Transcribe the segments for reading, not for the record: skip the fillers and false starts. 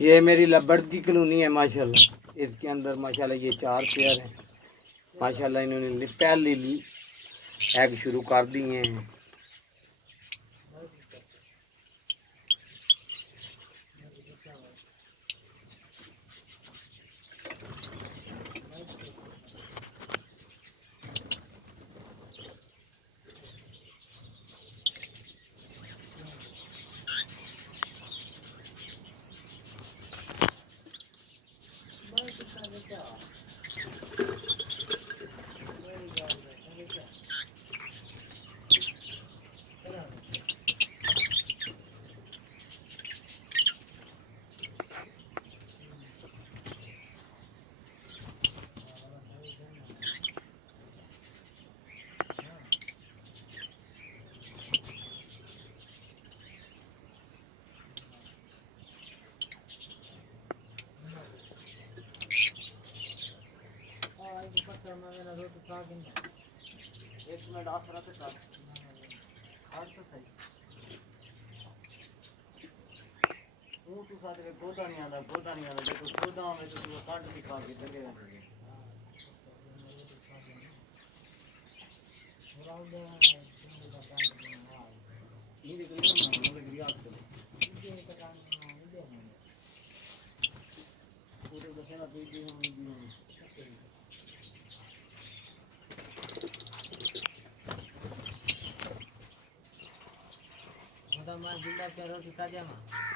ये मेरी लब्बड़ की कॉलोनी है माशाल्लाह। इसके अंदर माशाल्लाह ये 4 पेयर हैं माशाल्लाह। इन्होंने पहली एग शुरू कर दिए हैं। एक मिनट आसरा तो कर हार तो सही वो तू साथ में गोदा नहीं आंदा देखो गोदा में तो तू काट दिखा के लगे रहते ये देखो ना मुझे गिरा दो पूरे दफा वीडियो में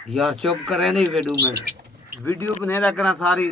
यार चुप करे नहीं वीडियो में वीडियो बने रखना सारी